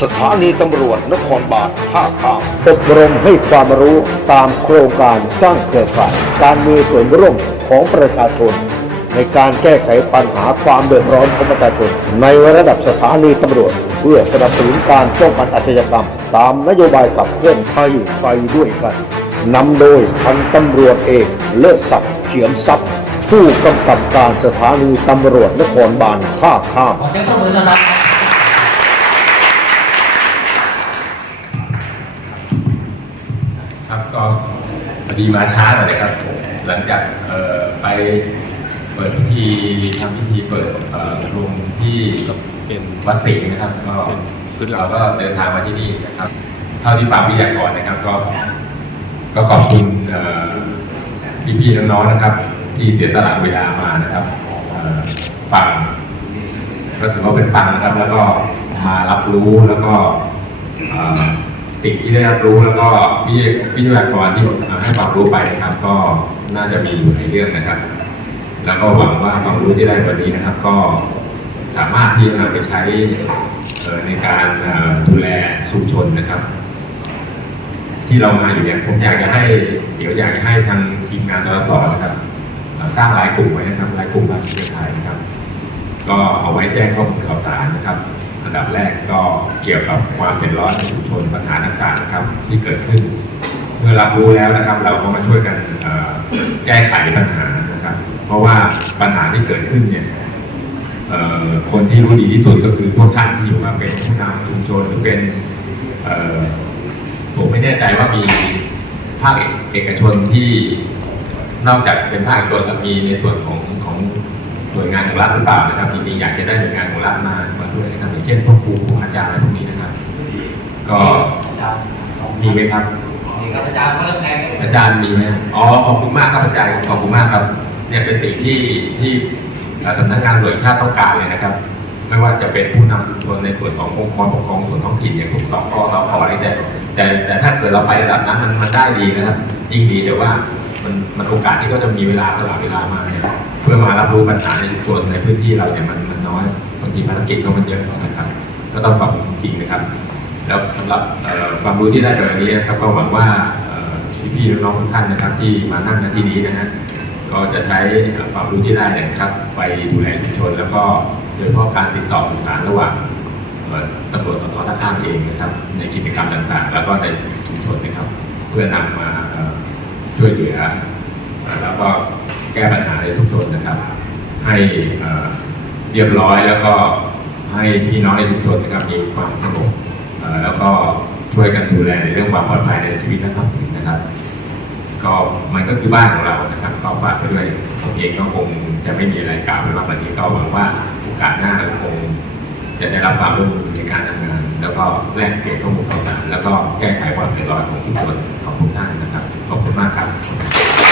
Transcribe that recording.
สถานีตำรวจนครบาลท่าข้ามอบรมให้ความรู้ตามโครงการสร้างเครือข่ายการมีส่วนร่วมของประชาชน ในการแก้ไขปัญหาความเดือดร้อนของประชาชน ในระดับสถานีตำรวจ เพื่อสนับสนุนการป้องกันอาชญากรรม ตามนโยบายขับเคลื่อนไทยไปด้วยกันนำโดยพันตำรวจเอกเลิศศักดิ์เขียมทรัพย์ ผู้กำกับการสถานีตำรวจนครบาลท่าข้ามขอเสียงปรบมือต้อนรับ ครับก็พอดีมาช้าหน่อยนะครับ หลังจากไปเปิดพิธีทำพิธีเปิดโรงที่เป็นวัดสิงห์นะครับ ก็เราก็เดินทางมาที่นี่นะครับ เท่าที่ฟังวิทยากรนะครับ ก็ก็ขอบคุณพี่ๆน้องๆนะครับ ที่เสียสละเวลามานะครับฟังก็ถือว่าเป็นฟังนะครับ แล้วก็มารับรู้แล้วก็ สิ่งที่ได้รับรู้แล้วก็วิทยวิทยากรที่ผมให้ความรู้ไปนะครับ ก็น่าจะมีอยู่ในเรื่องนะครับ แล้วก็หวังว่าความรู้ที่ได้วันนี้นะครับ ก็สามารถที่จะนำไปใช้ในการดูแลชุมชนนะครับ ที่เรามาอยู่เนี่ยผมอยากจะให้ เดี๋ยวอยากจะให้ทางทีมงานตสนะครับสร้างรายกลุ่มไว้นะครับรายกลุ่มบ้านเครือข่ายนะครับ ก็เอาไว้แจ้งข้อมูลข่าวสารนะครับ อันดับแรกก็เกี่ยวกับความเป็นร้อนในชุมชนปัญหาต่างๆนะครับ ที่เกิดขึ้น เมื่อรับรู้แล้วนะครับ เราก็มาช่วยกันแก้ไขปัญหานะครับ เพราะว่าปัญหาที่เกิดขึ้นเนี่ยคนที่รู้ดีที่สุดก็คือพวกท่านที่อยู่มาเป็นผู้นำชุมชนหรือเป็นผมไม่แน่ใจว่ามีภาคเอกชนที่นอกจากเป็นภาคเอกชนแล้วมีในส่วนของของ หน่วยงานของรัฐหรือเปล่านะครับจริงๆอยากจะได้หน่วยงานของรัฐมามาช่วยนะครับอย่างเช่นพวกครูพวกอาจารย์อะไรพวกนี้นะครับ ก็อาจารย์มีไหมครับนี่ครับอาจารย์ก็เริ่มแรงอาจารย์มีไหมอ๋อขอบคุณมากครับอาจารย์ขอบคุณมากครับเนี่ยเป็นสิ่งที่ที่เอ่อสำนักงานตำรวจแห่งชาติต้องการเลยนะครับ ไม่ว่าจะเป็นผู้นำชุมชนในส่วนขององค์กรปกครองส่วนท้องถิ่นอย่างทุกสองข้อเราขออะไรแต่แต่แต่ถ้าเกิดเราไประดับนั้นมันมันได้ดีนะครับ ยิ่งดีแต่ว่ามันมันโอกาสที่เขาจะมีเวลาตลอดเวลามาเนี่ยเพื่อมารับรู้ปัญหาในชุมชนในพื้นที่เราเนี่ยมันมันน้อยบางทีภารกิจเขามันเยอะนะครับ ก็ต้องขอบคุณจริงนะครับ แล้วสำหรับความรู้ที่ได้จากวันนี้นะครับก็หวังว่าพี่ๆน้องๆทุกท่านนะครับที่มานั่งในที่นี้นะฮะก็จะใช้ความรู้ที่ได้เนี่ยนะครับ ไปดูแลชุมชน แล้วก็โดยเฉพาะการติดต่อสื่อสารระหว่างตำรวจสนท่าข้ามเองนะครับ ในกิจกรรมต่างๆ แล้วก็ในชุมชนนะครับ เพื่อนำมาช่วยเหลือแล้วก็ แก้ปัญหาในชุมชนนะครับ ให้เรียบร้อยแล้วก็ให้พี่น้องในชุมชนนะครับมีความสงบแล้วก็ช่วยกันดูแลในเรื่องความปลอดภัยในชีวิตและทรัพย์สินนะครับ ก็มันก็คือบ้านของเรานะครับก็ฝากไปด้วยผมเองก็คงจะไม่มีอะไรกล่าวไปมากกว่านี้ก็หวังว่าโอกาสหน้าเราคงจะได้รับความร่วมมือในการทำงาน แล้วก็แลกเปลี่ยนข้อมูลข่าวสารแล้วก็แก้ไขความเดือดร้อนของทุกคนของทุกท่านนะครับขอบคุณมากครับ